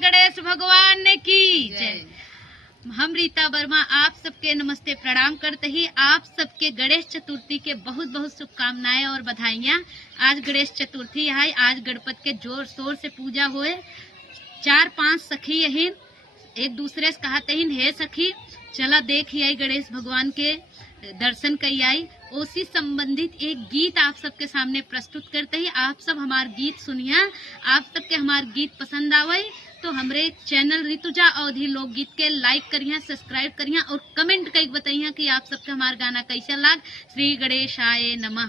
गणेश भगवान की जय। हम रीता वर्मा आप सबके नमस्ते प्रणाम करते ही आप सबके गणेश चतुर्थी के बहुत बहुत शुभकामनाएं और बधाइयां। आज गणेश चतुर्थी है। आज गणपति के जोर शोर से पूजा हुए। 4-5 सखी यही एक दूसरे से कहते ही हे सखी चला देख आई गणेश भगवान के दर्शन कई आई। उसी संबंधित एक गीत आप सबके सामने प्रस्तुत करते ही आप सब हमार गीत सुनिया। आप सबके हमार गीत पसंद आवे तो हमरे चैनल ऋतुजा अवधि लोकगीत के लाइक करिया, सब्सक्राइब करिया और कमेंट कई बताइया कि आप सबके हमार गाना कैसा लाग। श्री गणेशाय नमः।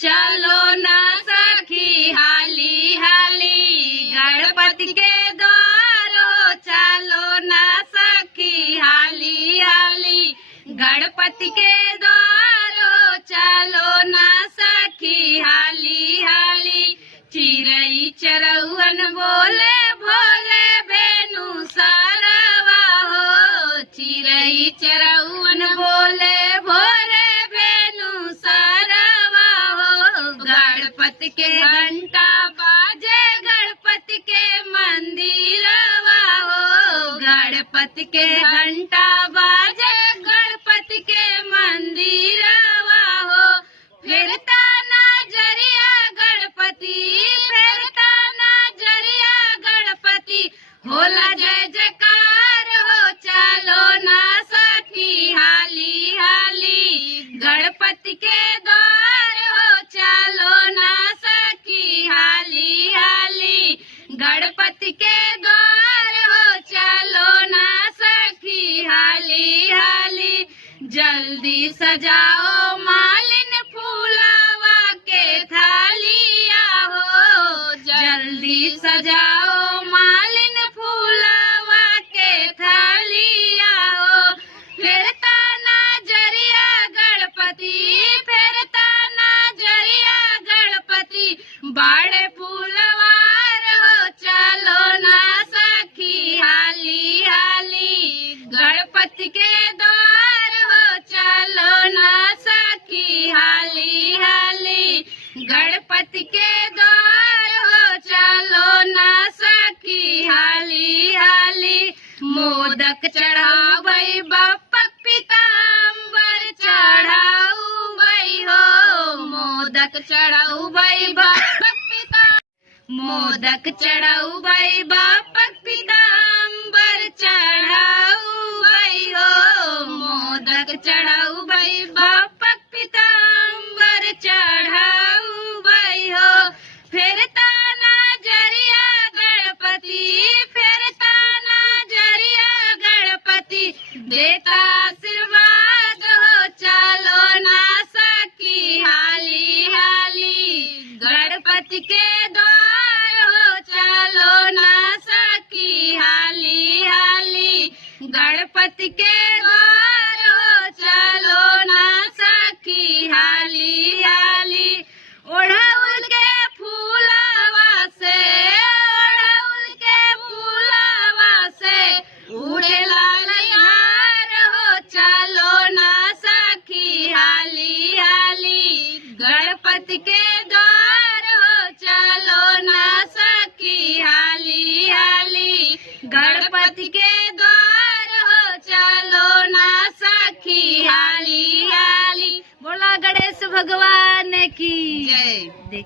चलो ना सखी हाली हाली गणपति के द्वार हो। चलो ना सखी हाली हाली गणपति के द्वार हो। चलो ना सखी हाली हाली चिरई चरौवन बोले भोले बेनु सारवा हो। चिरई चरौवन बोले भोले बेनु सारवा हो। गणपति के घंटा बाजे गणपति के मंदिरवा हो। गणपति के घंटा बाजे गणपति के मंदिरवा हो। फिरता नजरिया गणपति फिरता नजरिया गणपति होला जय जयकार हो। चलो ना सखी हाली हाली गणपति के द्वार हो। चलो ना सखी हाली हाली गणपति के द्वार हो। चलो ना सखी हाली हाली जल्दी सजाओ मालिन फूलावा के थालिया हो। जल्दी सजाओ मालिन फूलावा के थालिया हो। फिरता नजरिया गणपति फिरता नजरिया गणपति बाड़े फूलवार हो। चलो ना सखी हाली हाली गणपति के द्वार हो। चलो ना सखी हाली हाली गणपति के द्वार हो। चलो ना सखी हाली हाली मोदक चढ़ावई बप्पक पीताम्बर चढ़ाउबई हो। मोदक चढ़ाउबई बप्पक मोदक चढ़ाउबई बप्पक पीताम्बर चढ़ाउबई हो। मोदक चढ़ाउबई बप्पक पीताम्बर चढ़ाउबई हो। फिरता नजरिया गणपति फिरता नजरिया गणपति देता आशीर्वाद हो। चलो ना सखी हाली हाली गणपति के द्वार हो। चलो ना सखी हाली हाली गणपति के द्वार हो। चलो ना सखी हाली हाली ओढ़ाउल के फूलावा से ओढ़ाउल के फूलावा से उड़े लाल हार हो। चलो ना सखी हाली हाली गणपति के द्वार हो। चलो ना सखी हाली हाली गणपति के द्वार हो। चलो ना सखी हाली हाली। बोला गणेश भगवान की जय।